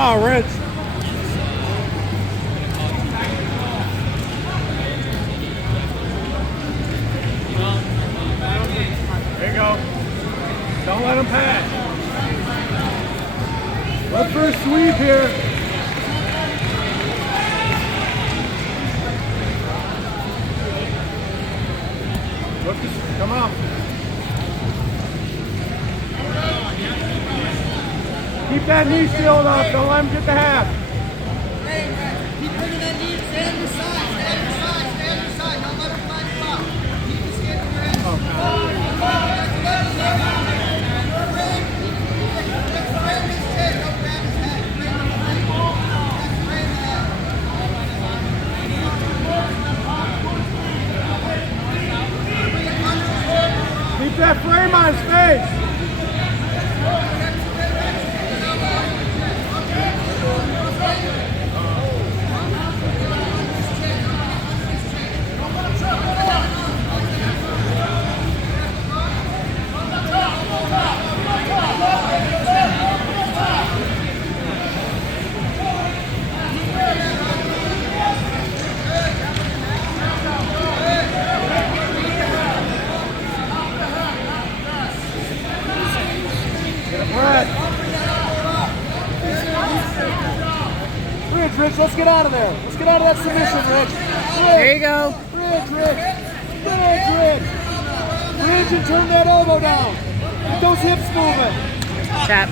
Come on, Rich. There you go. Don't let him pass. Look for a sweep here. Come on. Keep that knee shield up. Don't let him get the half. Keep bringing that knee. Stay on your side. Stay on your side. Stay on your side. Don't let him find you out. Keep the skin in your head. Keep that frame on his face. Rich, let's get out of there. Let's get out of that submission, Rich. There you go. Rich, and turn that elbow down. Get those hips moving. Tap.